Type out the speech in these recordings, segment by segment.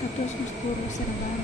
Katus mas puro serban.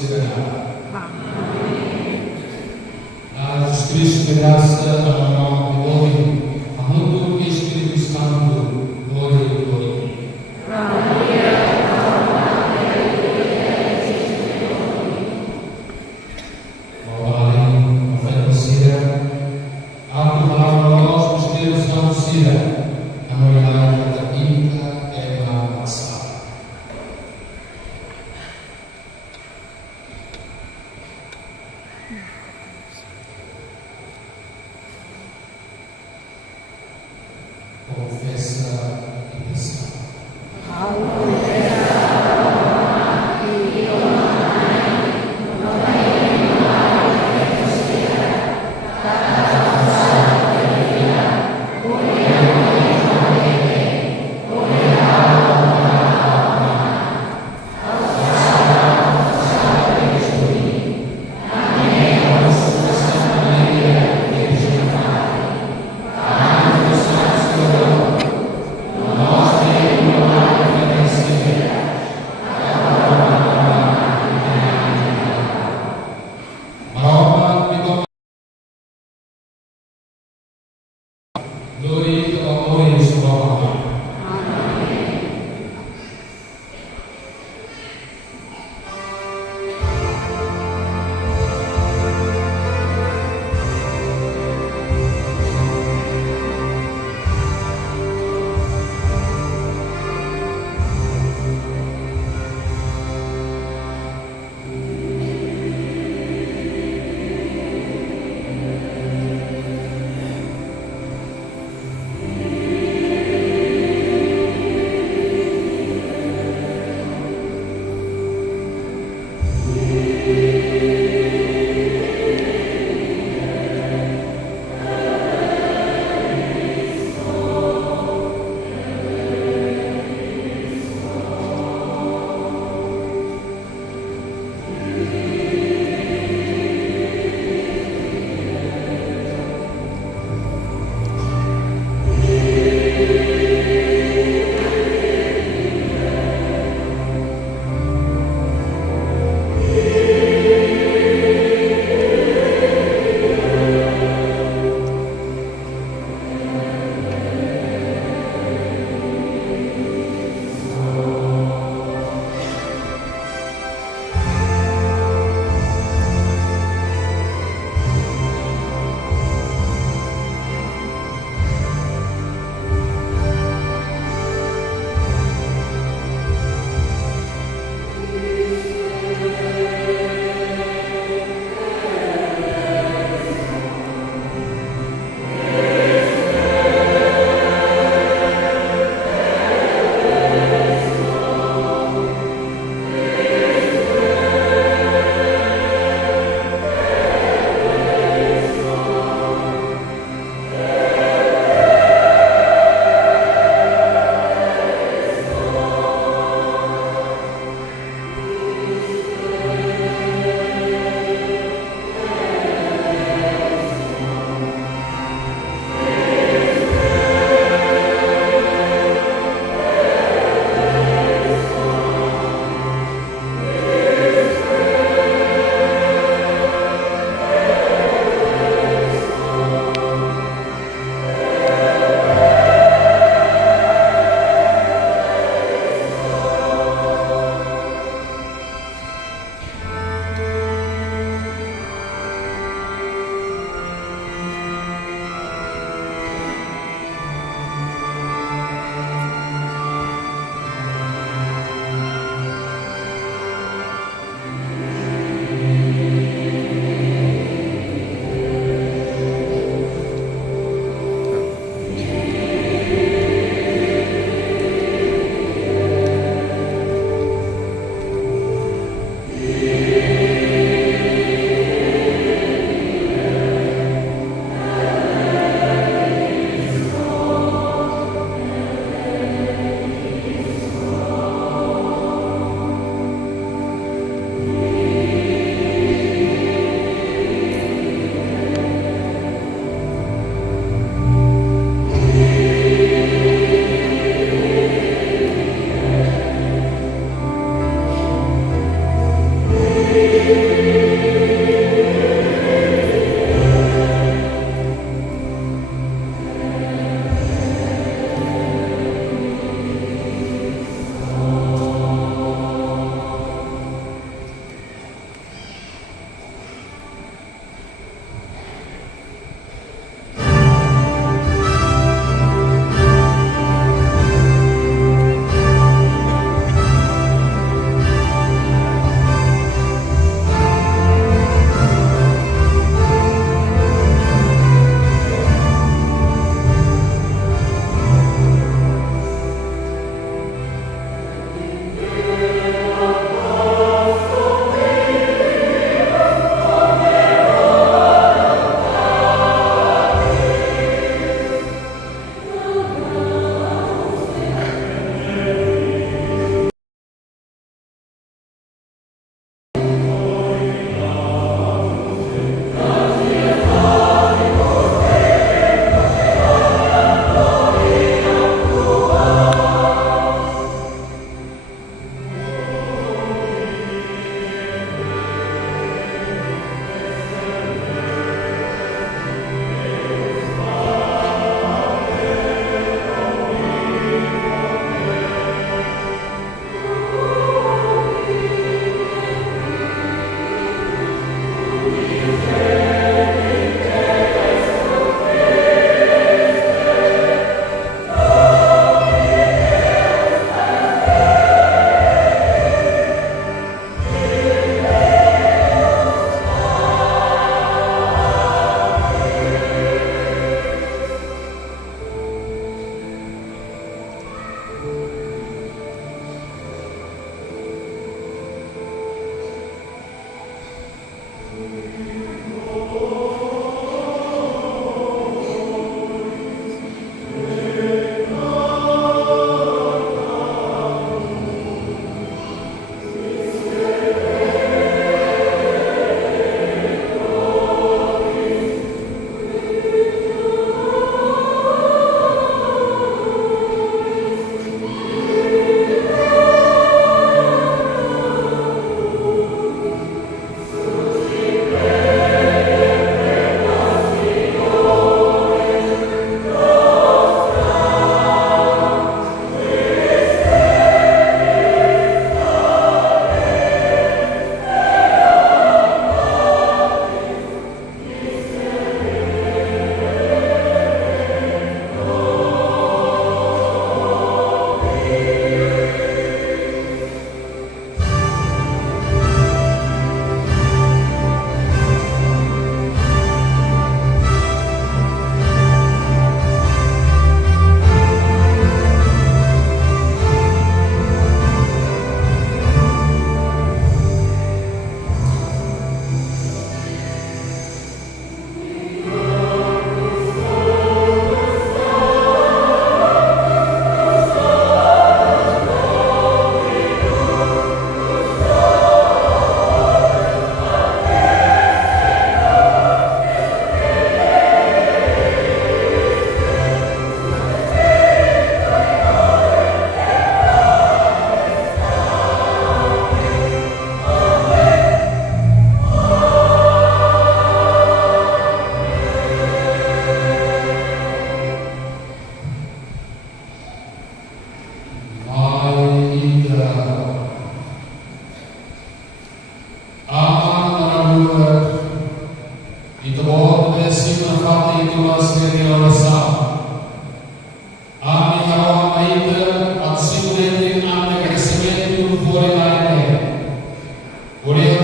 prosperará. Amém. A Jesus Cristo, graça, honra e glória, amor e Espírito Santo, glória e glória. Confessa e pensa. Amém.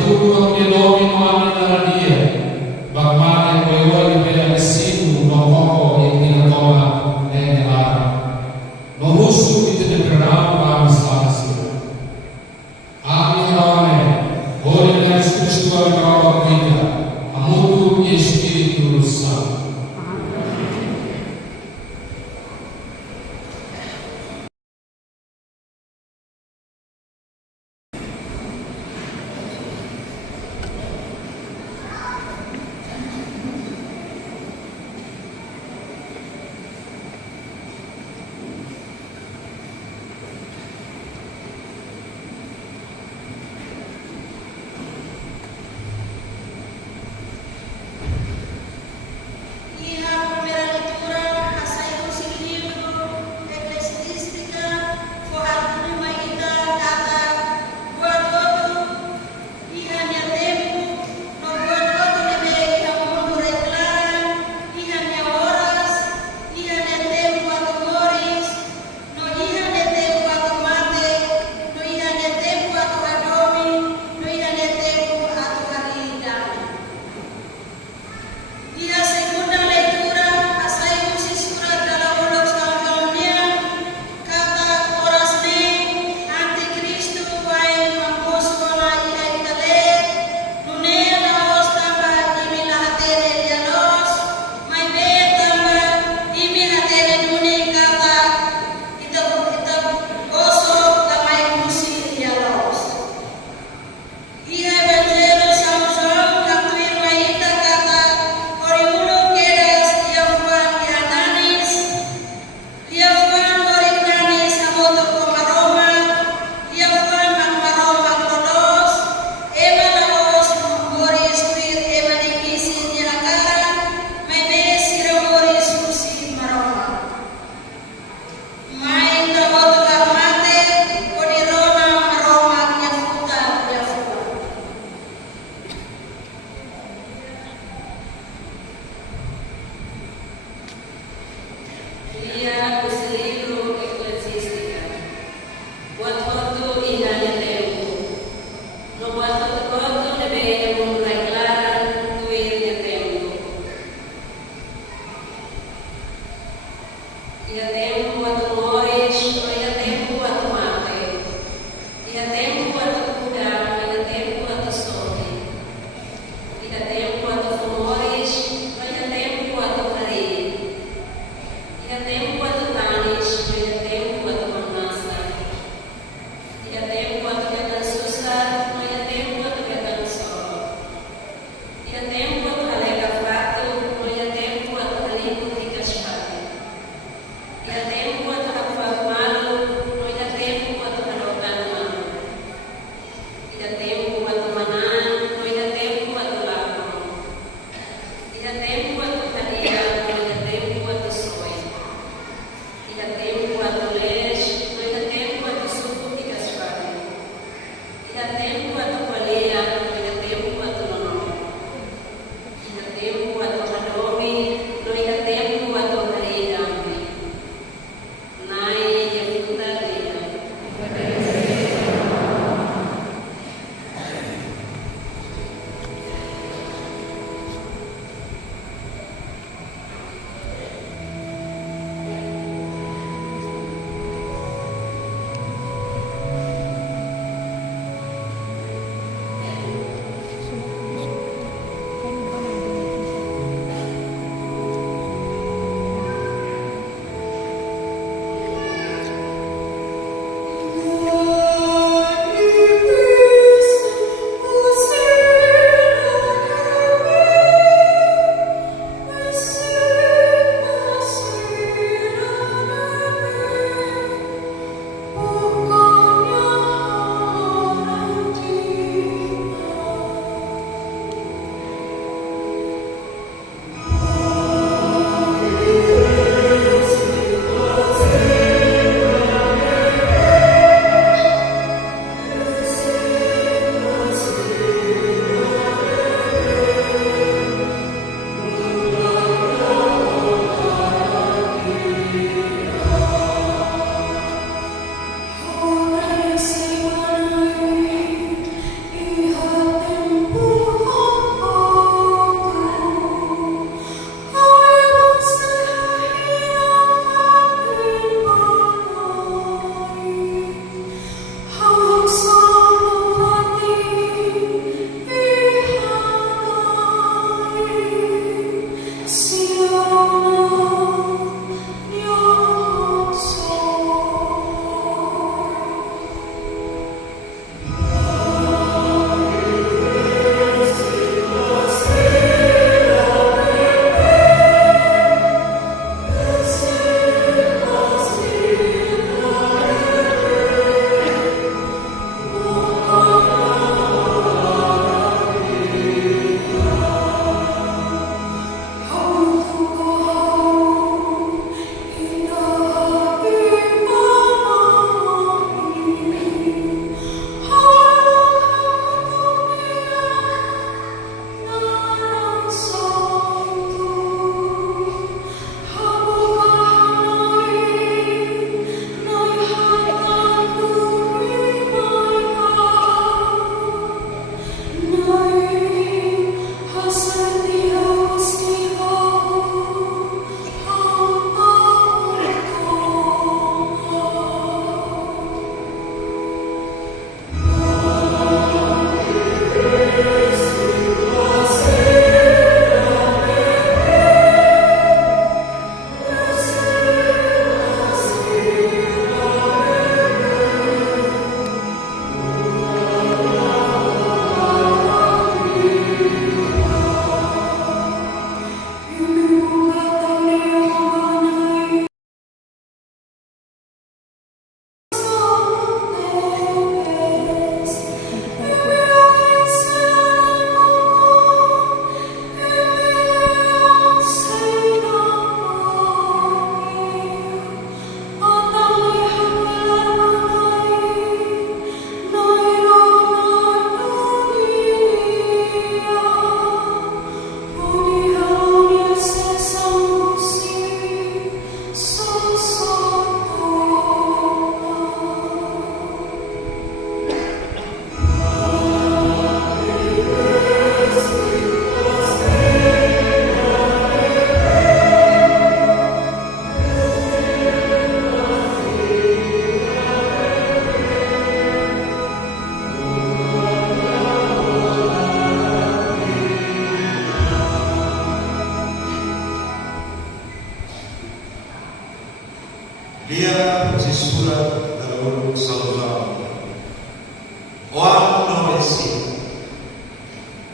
tudo ao que domino a minha dia, bagmane koiwali pe agsimu mokoko in toma nenela. Mahusu itu diperang kami selasi. Amin amin. Oleh Yesus Kristus kau kita, amutu Espírito Santo. Ia tempo a tu susar, no ia tempo a tu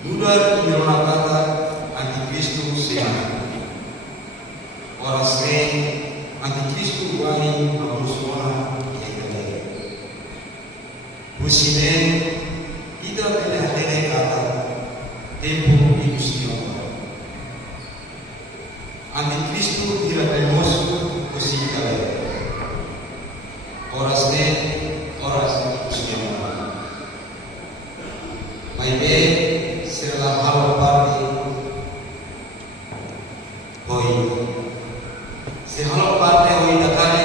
Luda mirona kata antikristo sehat. Oras rin antikristo wani mamusona yagale. Pusinen ida pinahatene kata tempo ilusiyon. Antikristo hirapelmoso pusikale. Oras rin oras ilusiyon. May sila halo party hoy si halo party hoy nakali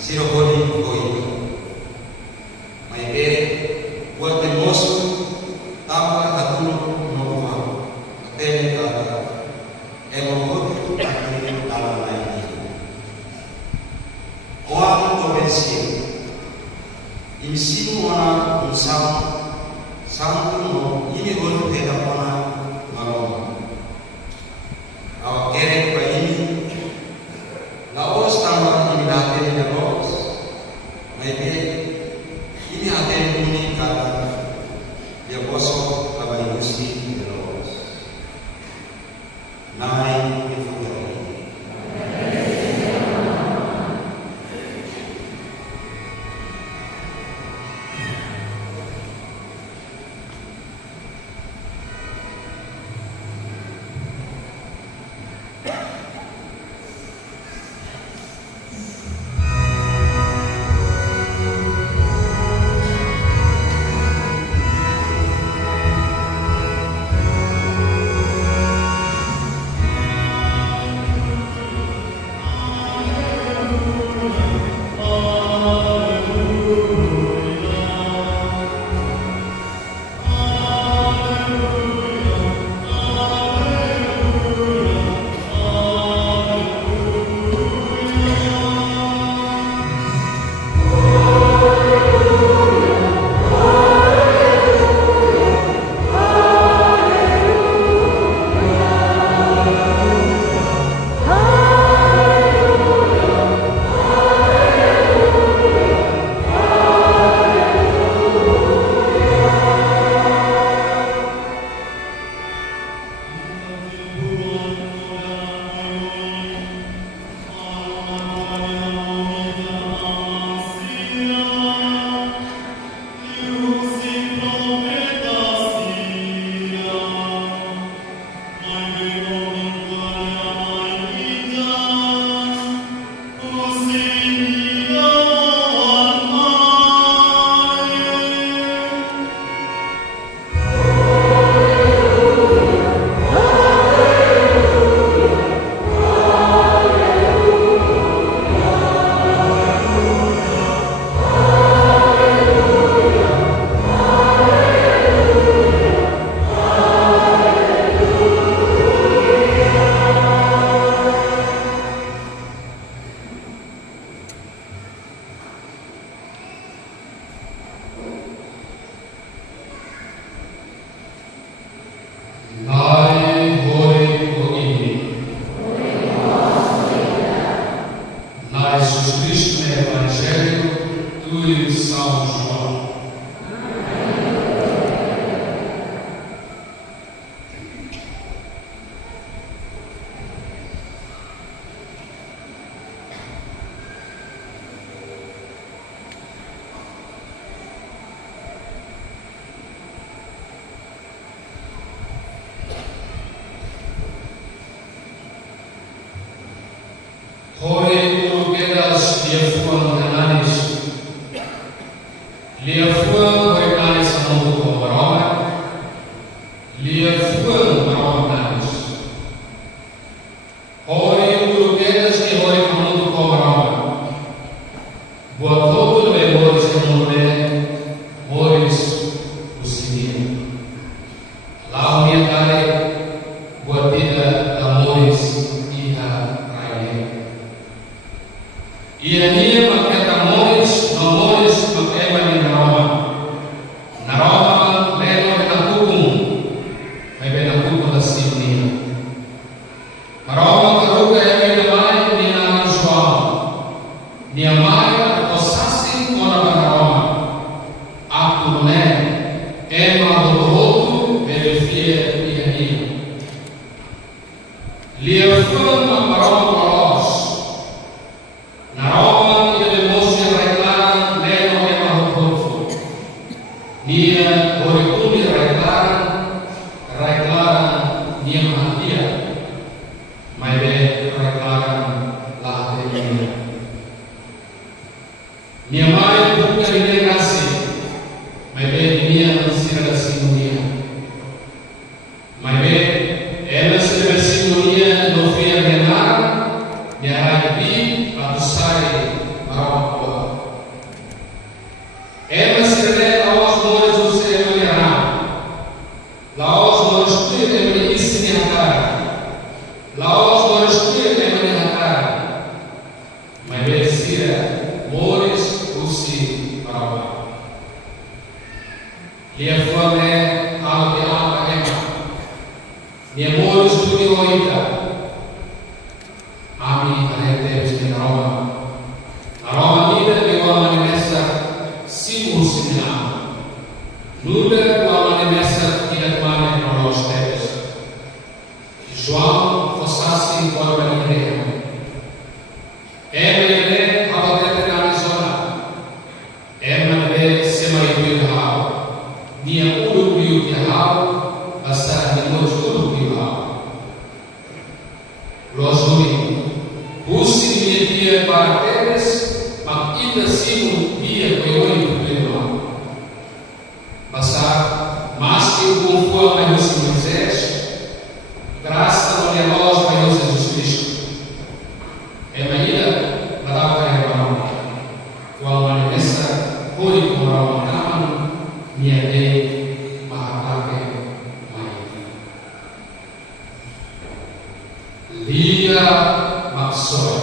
siro holi hoy may buat demoso tama hatulo norma tele kata emohot akin dalam lain koang tobensi imsimu wana unsam santu no ini hol tela pona maloma aw kere pa ini laos tama ini date ni laos may ini ate muni kata dia bosok kabai gusti ni laos nai ni fugari Mas bem, ela se deve sintonia no fim de nada, e a Ibi, a Bussai, a ela se deve aos dois do cerimonial, aos dois que devem ensinar, aos dois que devem ensinar, mas bem, se mores, usi, para e a fome algo de alma ema. Niemores tutti oita. Ami arete in Roma. A Roma vida che uomo ne messa simus simina. Nulla uomo ne messa in atmane non lo stesso. João fossassi quando ne idea. Ne avete la zona. Ne sema il hao. Nia ulu più che hao, basta di molto più hao. Lo sui, bussi di dia para teres, ma ainda sigo dia que oi problema. Basta, mas que o conforme a Moisés, graças a nós para Jesus Cristo. Maria, la dava a Roma, qual manifesta, oi com Roma, minha lei, Mahatake, Maiti. Lia Maksoi.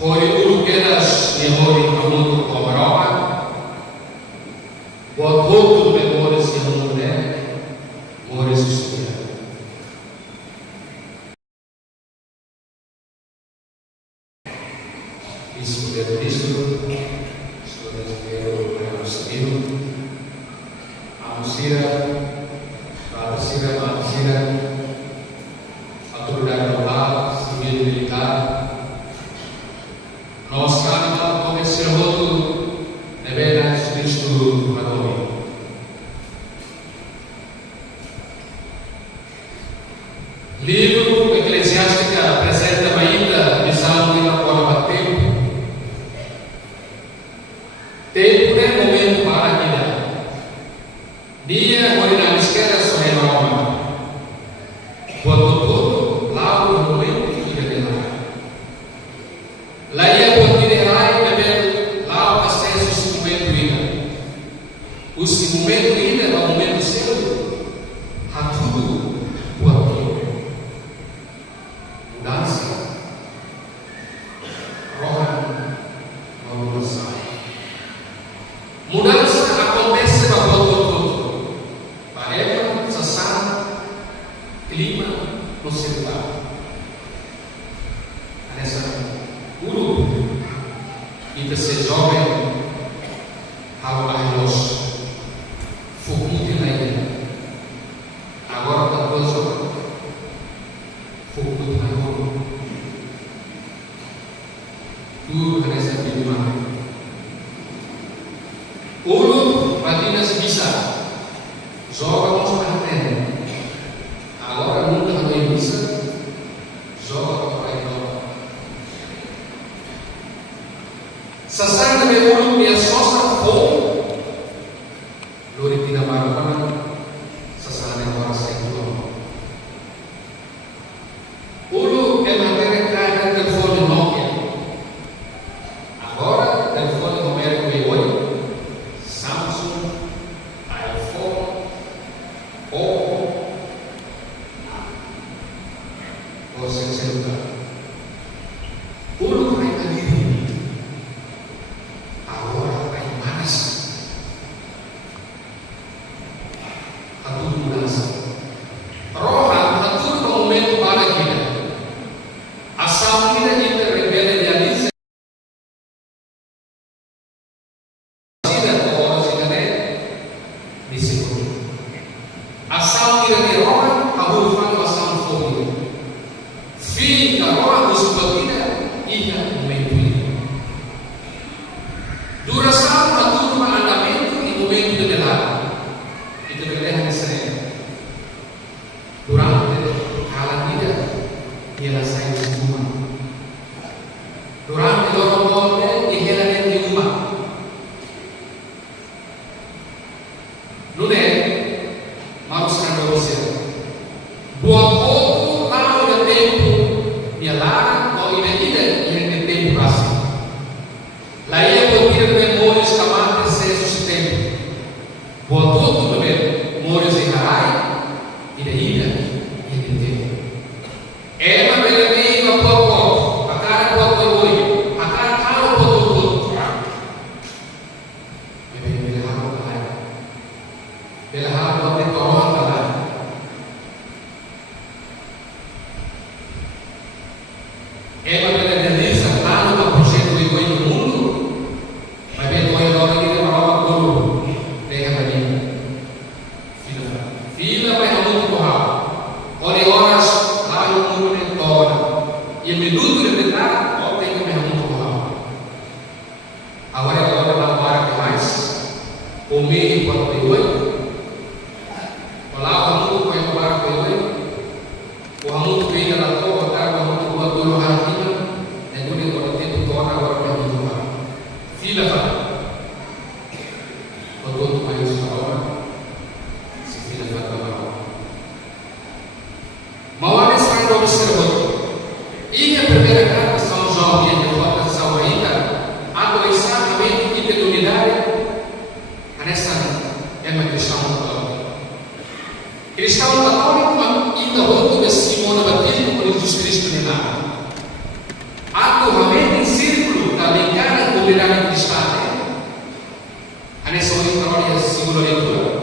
Hoi uruquedas e hoi amundo como Roma, o todo memórias e amundo memórias estudiadas. Isso é Cristo, isso é o Espírito, a Musira, a autoridade local, civil e militar. Nós cada como ser outro devemos Cristo Radoi. Livro Eclesiástica apresenta ainda a visão de uma forma tempo. Tempo é momento para a vida. Dia onde na esquerda só é Roma. Quando todo lá o momento que ele dá. Lá ia o momento ainda é o momento seu, há tudo o aquilo. Mudança, roha, mudança. Mudança acontece para todo. Parece, sasana, clima, no celular. Nessa grupo, e de ser jovem, ao arroz. Foguinho na ilha. Agora está duas horas. Fogo na rua. Tudo nessa vida. Ulu, patinas bisa. Joga com os partenos. Agora nunca vai bisa. Joga com o pai. Sasar de ulu é só fogo. Lori tidak marukan sasaran yang orang sektor. Ulu que materi kaya telefone Nokia. Agora telefone numérico B8, Samsung, iPhone, Oppo, você celular. Ulu kaya diri. Agora vai manas. Ação de Roma, a rua ação fogo. Fim da Roma, os batida, ia meio. Duração a tudo andamento e momento de velado. E de velado nessa época. Durante a vida, ela sai de uma. Durante a morte, ela é de uma. Não é? Mas você. Buat outro lado do tempo, e lá, ou ainda tempo assim. Lá ia poder memórias que amam esse tempo. Buat outro também, memórias de Harai, e da ida, e de tempo. Ela pela meio a pouco, a cara pouco oi, a cara caro pouco. E bem, pela água lá. Pela água de Toronto lá. Ela realiza plano para o projeto de oi no mundo, mas bem, oi agora que tem uma nova cor, terra marinha. Fila vai muito corral. Olha horas lá no mundo de Tora. E o minuto de verdade, ó, tem que me muito corral. Agora lá para que mais. O meio para o oi. Olá, o mundo vai para o oi. O mundo vem da Tora, o mundo vai para o oi. Fila vai. Quando outro país fala, se fila vai para uma vez vai observar. E a primeira carta São João e a devotação ainda, adoeçar a mente e pedunidade, nessa é uma cristão católico. Cristão católico, ainda outro de Simão Batismo por Jesus Cristo de nada. Atualmente em círculo da ligada comunidade cristã, a nessa história segura leitura.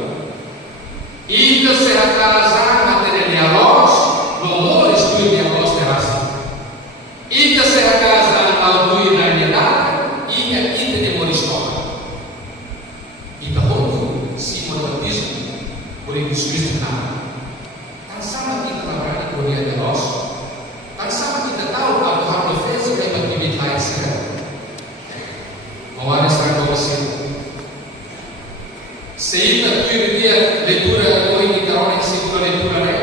E que será casar na terra de arroz, no amor espírito de arroz de raça. E que será casar na altura da realidade, e que a quinta de amor história. E da outro, Simão Batismo, por Jesus Cristo de nada. Cansava aqui da palavra de Coreia de arroz. Cansava aqui da tal, a tua defesa tem uma atividade secreta. Uma hora está com você. Se ainda tu iria leitura hoje de Carol em segunda leitura, né?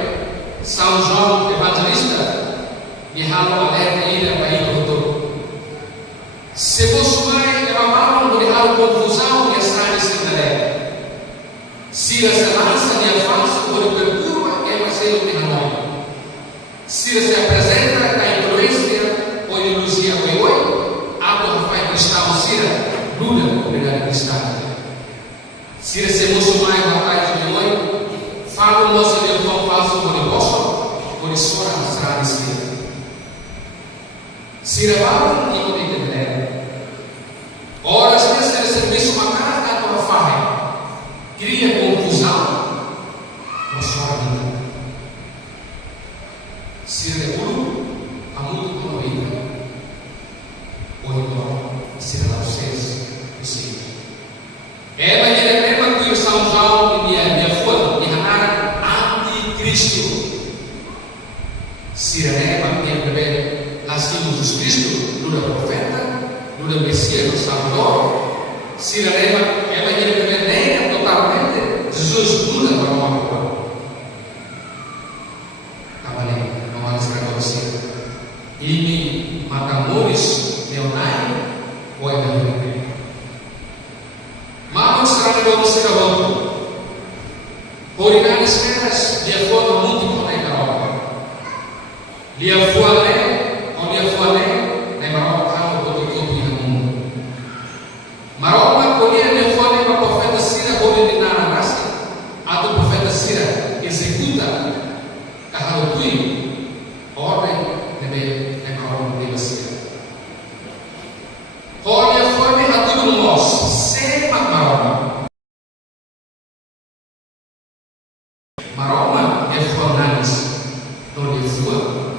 São João Evangelista, me ralo alerta ainda para ir para o todo. Se você vai levar por errar confusão e estranha secreta. Se a lança de avanço por perturba, é parceiro de Hanoi. Se se apresenta a influência ou ilusia oi, algo vai cristão Sira, Lula, comunidade cristã. Se se muçulmano rapaz de oi, fala o nosso Deus não faço por negócio, por isso será de Sira. Sira vai e não tem que ter. Ora, se você serviço uma cara, a tua farra cria confusão, não chora vida. Sira é puro, há muito que não vida. Ou então, será vocês, o Senhor. Ela é a mesma que São João e a forma de Hanar anticristo. Sira é a mesma que nascimos Jesus Cristo, no profeta, no Messias, no Salvador. Sira é a mesma totalmente Jesus, no Salvador. Ini matamores neonai ou é bem. Mas mostrando como será outro. Por inas terras de forma muito conectada. Lia fuale, ou lia fuale, na Maroma calo todo todo no mundo. Maroma colher de fuale para o profeta Sira como de nada nasce. A do profeta Sira executa carro tui ordem de olha, foi a tudo nosso, sem maroma. Maroma é fornalhas, não lhe sua.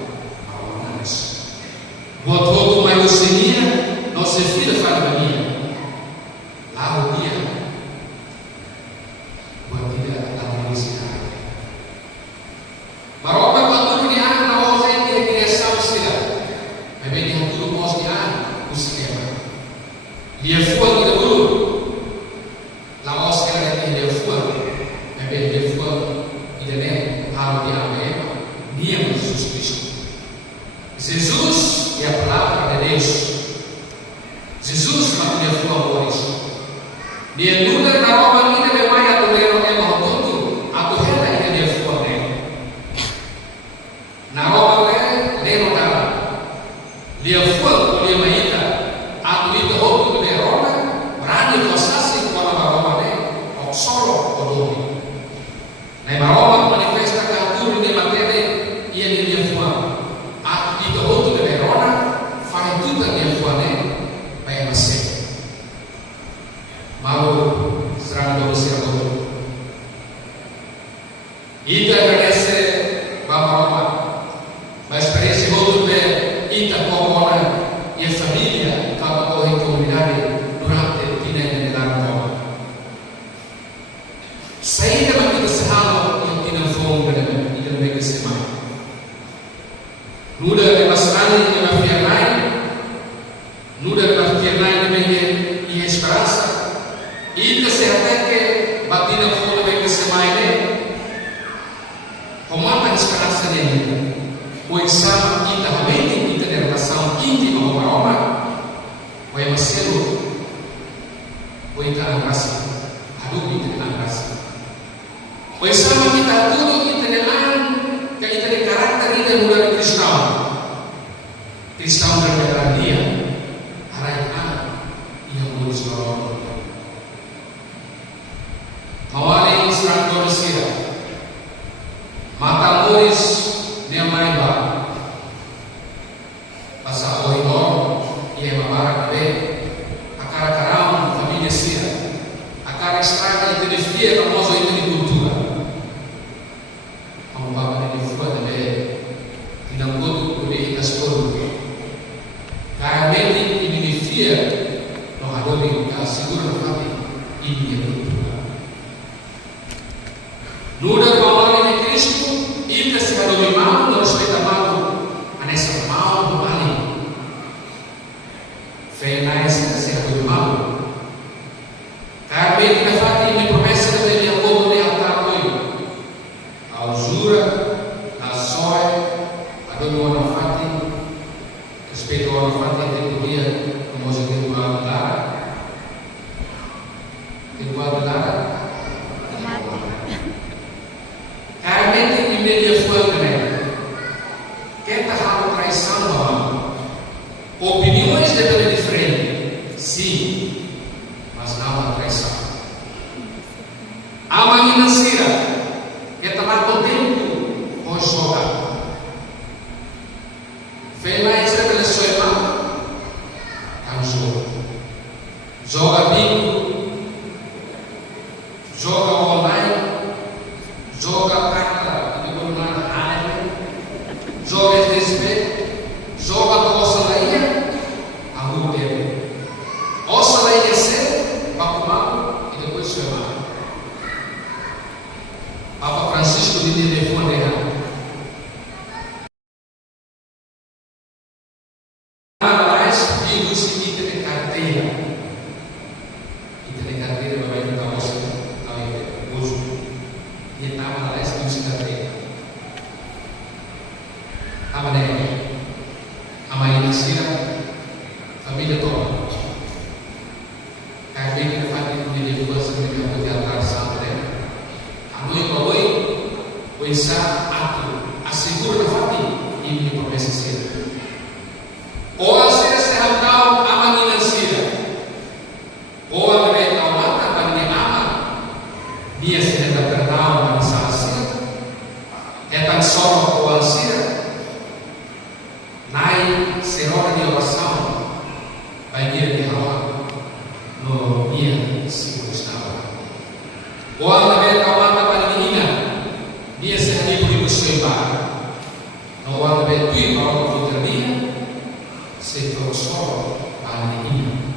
sekarang ini dia fuan, dia fuan, ini harus diambil dia Yesus Kristus. Jesus é a palavra de Deus. Jesus é a sua voz. Dia lugar na Roma ini memang ya tulero memang tudo, atau hela ini dia sua né. Na Roma leno dara. Dia sua dia maita, atau itu outro de Roma, berani kosasi kalau Roma né, solo odomi. Na Roma manifesta kantur di materi ia dia sua. Itu outro de Verona, faz tudo a minha fome, vai nascer. Mau serang dosa itu. Ita agradece Bapak Roma, mas parece outro de Ita Pomona e a família cada corre comunidade durante o dia de Roma. Saída makin sehalo yang tidak fome dan tidak mereka semai. Nuda de Masrani de Mafianai, Nuda de Mafianai de minha esperança, e que se até batida fora de que se maine, como a esperança dele, o exame e também de relação íntima com a Roma, o emaselo, o encarnação, a dúvida da graça. O exame que está tudo que tem que tem caráter de mulher cristã. Cristão verdadeira dia, araikan yang lulus nolong. Mawali serang dosia, mata muris neamaiba, pasal oinor ia mabarak be, akar karam família sira, akar estraga itu dia famoso itu di kultura. Mambaba ini fuad be, tidak butuh kuliah kaspor. Realmente beneficia no adore que assegura no fate e dinheiro. Nuda palavra de Cristo e que se adore mal no respeito amado a nessa mal do mal. Fernais se adore mal. Realmente na fate me promessa de ele acordo de altar hoje. A usura, a soia, a dor no fate. Respeito ao fato de dia, como se tem uma lara, tem uma lara. Realmente em meio a sua grande, quer tajar traição não? Opiniões devem diferentes, sim, mas não a traição. A manhã quer tomar o tempo ou jogar. Fela esta sua irmã, joga bingo, joga online, joga carta de jornal árabe, joga despe, joga com salaria, a mulher. O salaria ser, papo e depois sua irmã. Papa Francisco de telefone errado. Assegura a família e promessa ser. Ou a ser serrantau a manhã ou a ver a mata a manhã ama, dia se renda perdão a missa é tan solo ou a sira, nai serora de oração, vai vir de rama, no dia se gostava. Ou a ver a mata a manhã, dia se renda por isso no quando tu para potermia se solo all'inizio.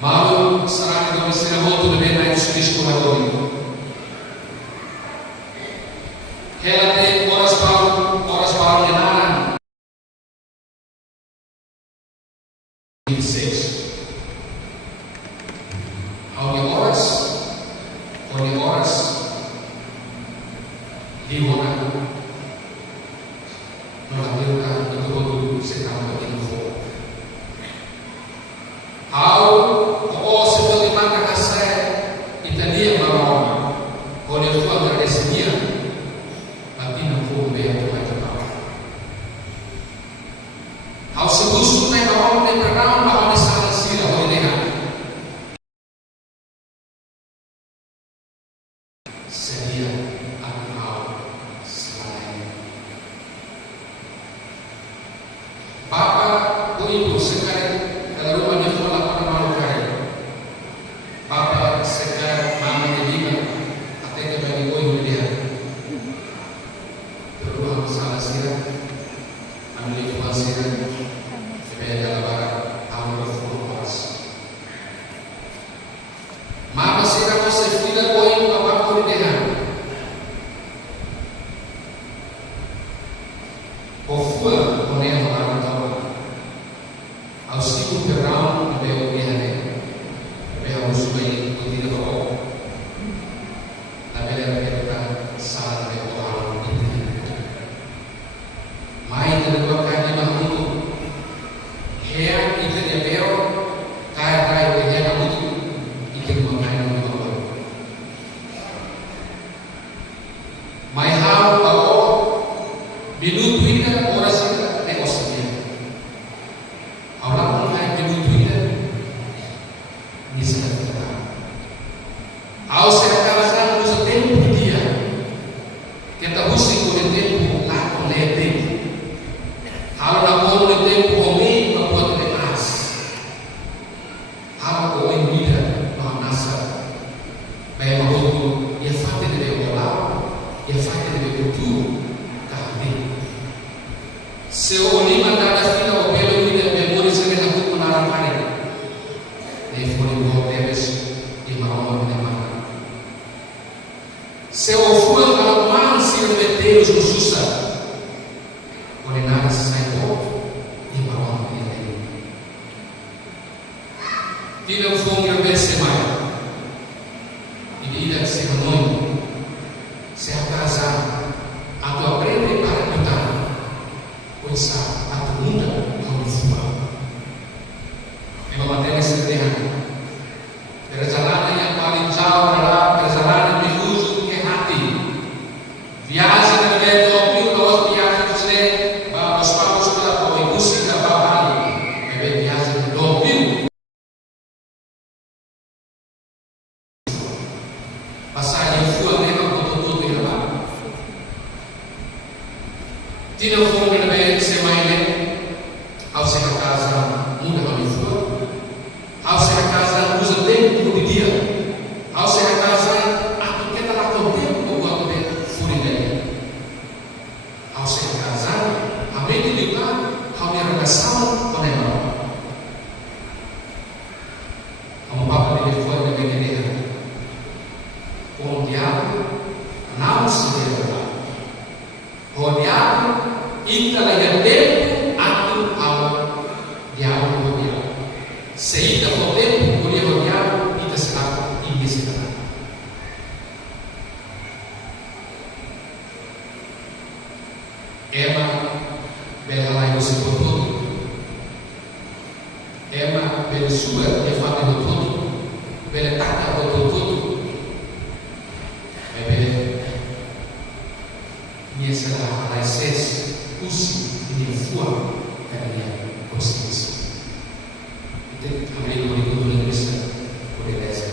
Ma sarà che dove sarà molto di bene su riscovatori. Che la te ora sbagliare 26. How many horas? Apa kau yang tidak mengenasa? Baik waktu ia fatih dari olah, ia fatih dari kultur, kahwin. Seorang mandatas kita opelo tidak memori sebagai satu penaran kali. Nefori buat tebes di maroma menemani. Seorang kalau masih berbetul susah, oleh nada saya di maroma menemani. Tidak fungir besemai. Tidak sehanoi, sehatasa, atau aprende para lutar, kuasa atau muda kau semua. Memang materi sederhana. Perjalanan yang paling jauh adalah perjalanan menuju ke hati. Viagem nel vento più veloce viaggio di sé, ma lo spazio della tua musica va avanti. E beh, viaggio di più. Passaggi fuori non tutto di là. Ti non funge bene se mai lì. Ao ser a casa muda a fuori. Ao ser a casa usa tempo di dia. Ao ser a casa atto che dà con tempo quando è fuori lì. Ao ser a casa a mente di qua, ao mi ragazzano con il Ang papa dele fuori da benedetta. O diabo não se revela. O diabo entra naquele tempo ato ao diabo o diabo. Se entra no tempo o diabo entra será indeciso. Emma bela lá você por tudo. Emma bela sua e fala do tudo. Bela tata do tudo. Minha será a essência, usi ini fua kalian posisi. Itu ambil kurikulum Indonesia, boleh desa.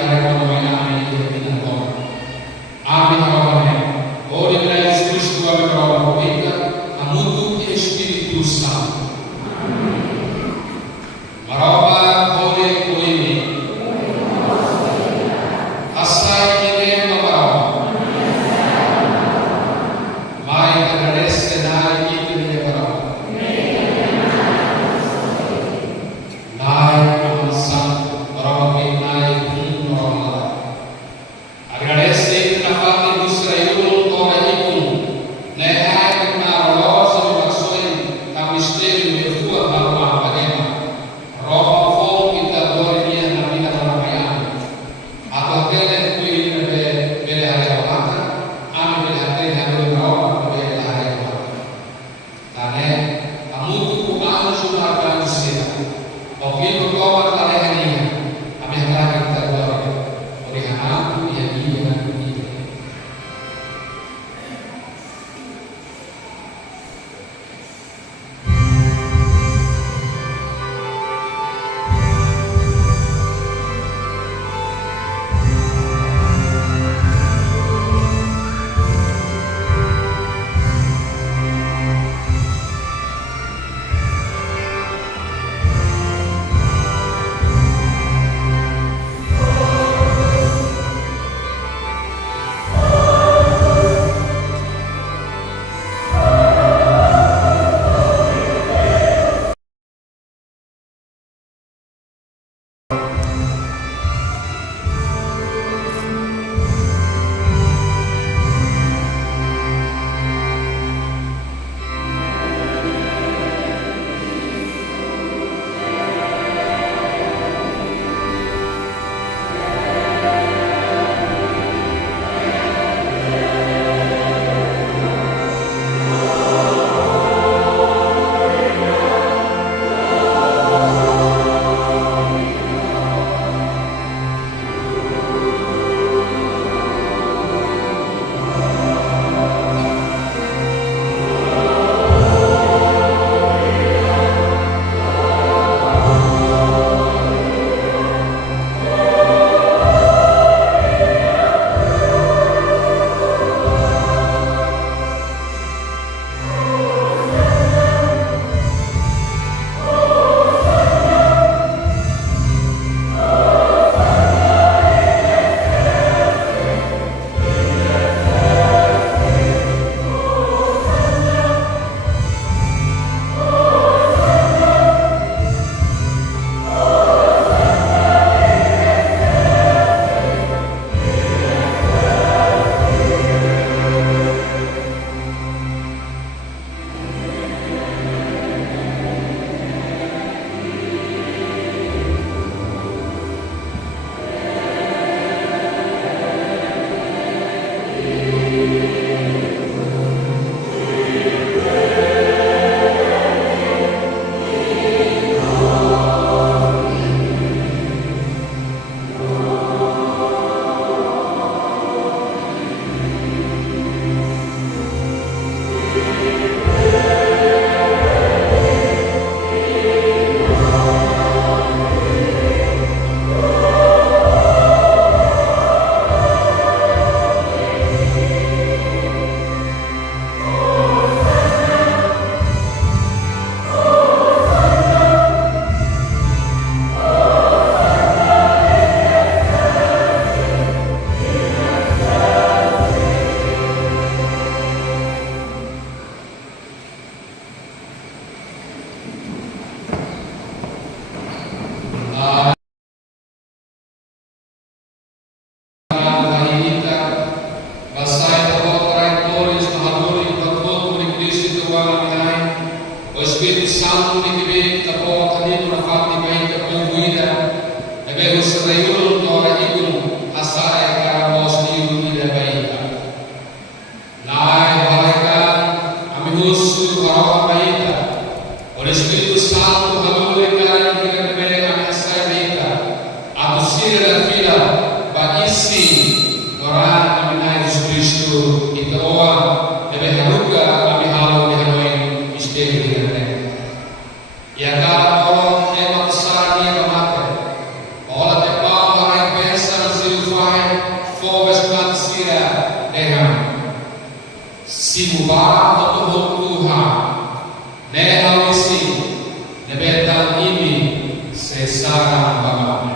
arremo nominale di Minato. Amin awalnya. Oh di dalam Yesus Tuhan berkata kita amutu Espiritu Santo. Maraba oleh kuini. Asai ini membawa. Mai agradece nai itu dia berapa. Nai Tuhan Santo. Orang nai pun orang. Agradece na parte do Israel toda ikun. Na ai na rosa de vações a mistério de rua para uma bagema. Roba fome kita gloria na vida da Maria. Atau kene kui bele hari awaka, ami bele hari awaka bele hari awaka. Tane amutu ku anu sudah akan sila. Oke berkobar tare hari. Ami harap kita gloria. Orihan aku dia. Ya kalau orang emang besar dia memakai, olah tepang orang biasa fogas mansira dengan simubara untuk Tuhan nehawisi nebetan ini sesara banget.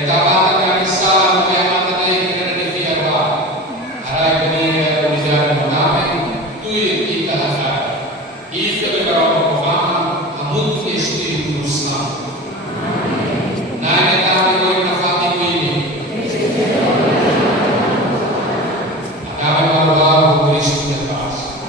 Nagkakatagal sa mga matatay na nagkiyaba. Aray kanina ulisan mo namin, tuwing ikalahat. Ikalagarang pagkaman, amut ni Espiritu Santo. Nakita ko yung nakatipili. At ang mga ng Kristo na taas.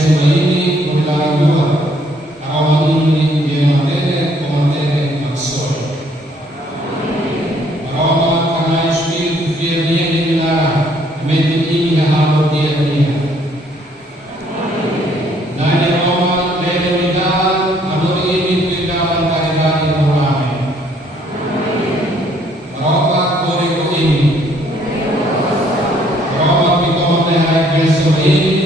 Quaresima ini memiliki dua, aroma ini dia mantere al sole. Aroma karena Spiritu dia dilarang, menjadi ini hal dia. Dan aroma dari unidad, allora ini unidad caridad y morale. Aroma corrego ini. Aroma che come hai preso ini.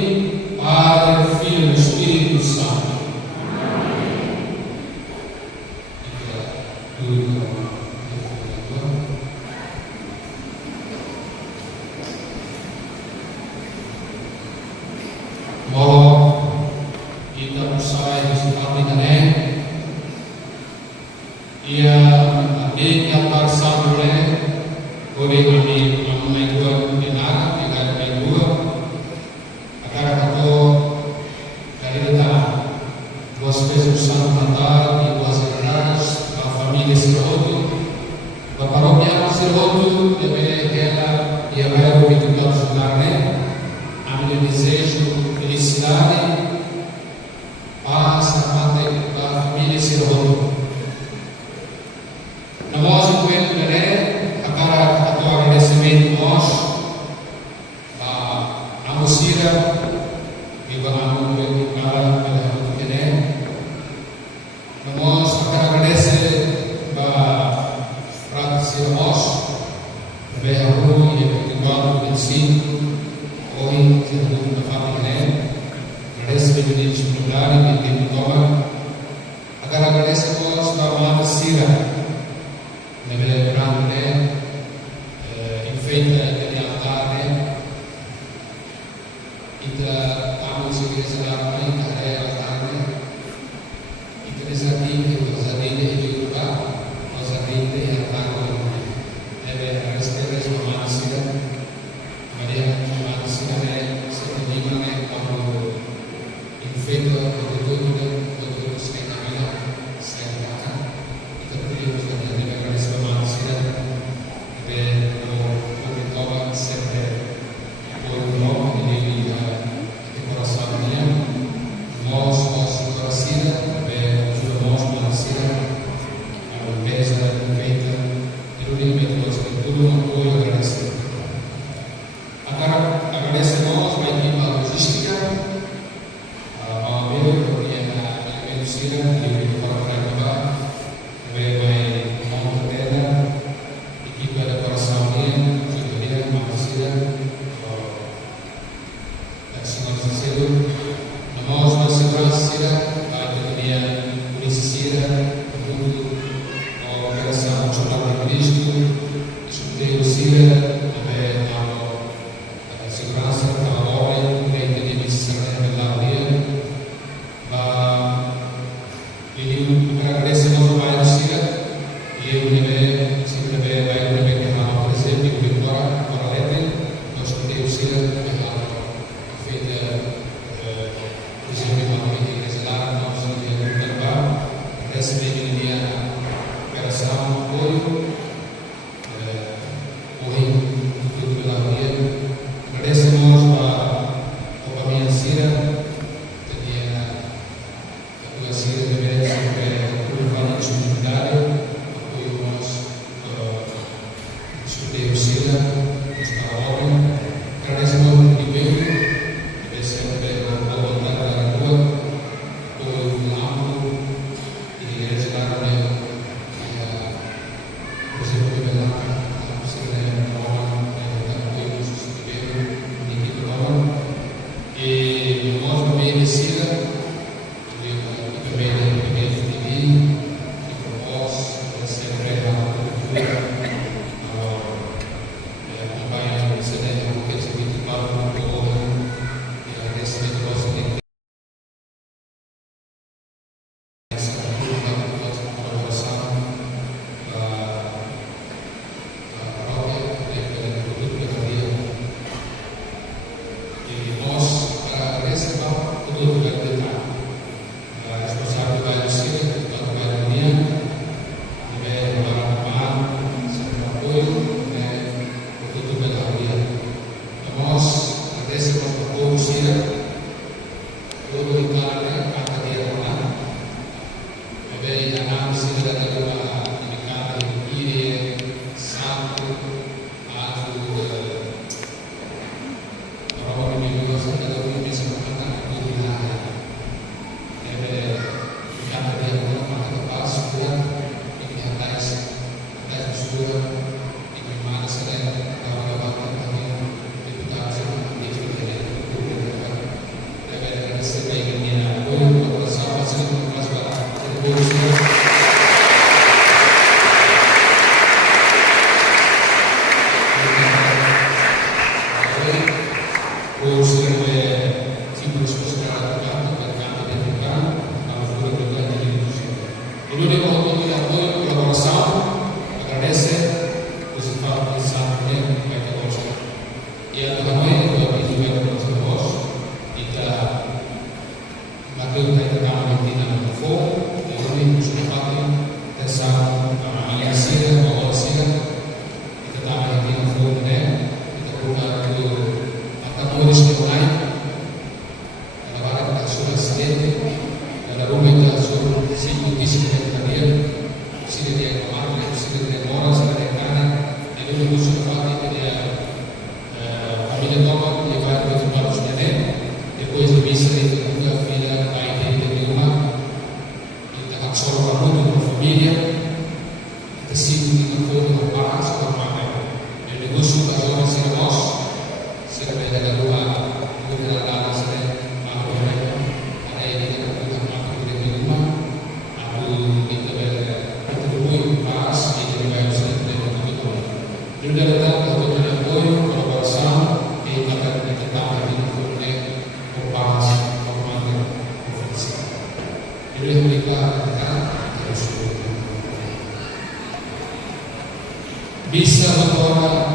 Padre, Figlio e Spirito Santo. Mau kita usai disiplinnya, ia yang bersabda, boleh kami mengajukan dengar, tidak mengajukan. Agar atau dari kita Bos Yesus Santo Natal di Bos Hermanos, a família Sirhoto, a paróquia Sirhoto, deve ela e a verbo que tu podes dar-ne, a meu desejo, felicidade, paz, amate a família Sirhoto. Na voz do Coelho Beré, a cara a tua agradecimento nós, a Mosira, Nós agradecer para Francis Ross, Verru e Eduardo Benzino, hoje segundo a família, agradece a vida disponibilidade de tempo toma. Agradecer para a amada Sira, neve grande, enfeita de altar, ita tamu igreja da mãe carrega carne igreja dele itu juga masa dele yang tahu ada respetas manusia Maria manusia seperti mana kamu infeto itu sekali saya katakan kita perlu juga dengan respetas manusia dan mau sempre por ini nós conhecida, nós conhecida, a empresa feita pelo limite do tudo um apoio agradecido. Agradecer nós a equipe logística, a Abel, porque a medicina, e para trabalhar, vai montar equipe de decoração secretaria, medicina, a senhora Cedo. Nós na segurança, a categoria polícia, tudo a operação Jornal de Cristo, escutei o Cira, também a segurança, a obra, o leite de missão pela via, e agradecemos ao Pai do Cira, e eu levei, sempre vai que a presente, o Vitória, para Lete, nós escutei o Cira, feita receber dia operação apoio tudo pela via agradecemos a família Cira a tua Cira também sempre curvando a disponibilidade apoio nós escutei o Cira está a obra agradecemos o primeiro sempre a vontade da rua apoio do amo e eles lá por exemplo a Cira apoio e nós também de Cira e também de nós sempre acompanhando o CD que se 24 horas e esse negócio de nós para reservar tudo Sambil kita mengerti nama info, ini sudah pakai tentang aliasi bahwa kita mengerti info ini kita buka itu atau tulis mulai kalau ada kita sudah sedih kalau rumah kita suruh situ kisi kita dia sini dia kemarin sini dia moral sini dia kanan jadi itu sudah pakai dia ambil tomat dia baru itu baru sudah depois bisa itu juga bila baik di rumah kita absorb kamu dengan família kita situ kita foto dengan parang sama pakai dan itu sudah orang serius sebenarnya ada dua kita ada sering aku mereka ada yang kita bukan mampu di rumah aku kita bertemu pas kita bayar sering dengan itu juga datang untuk bertemu kalau bersama kita akan kita pas pemain ofensif. Jadi mereka harus bisa membawa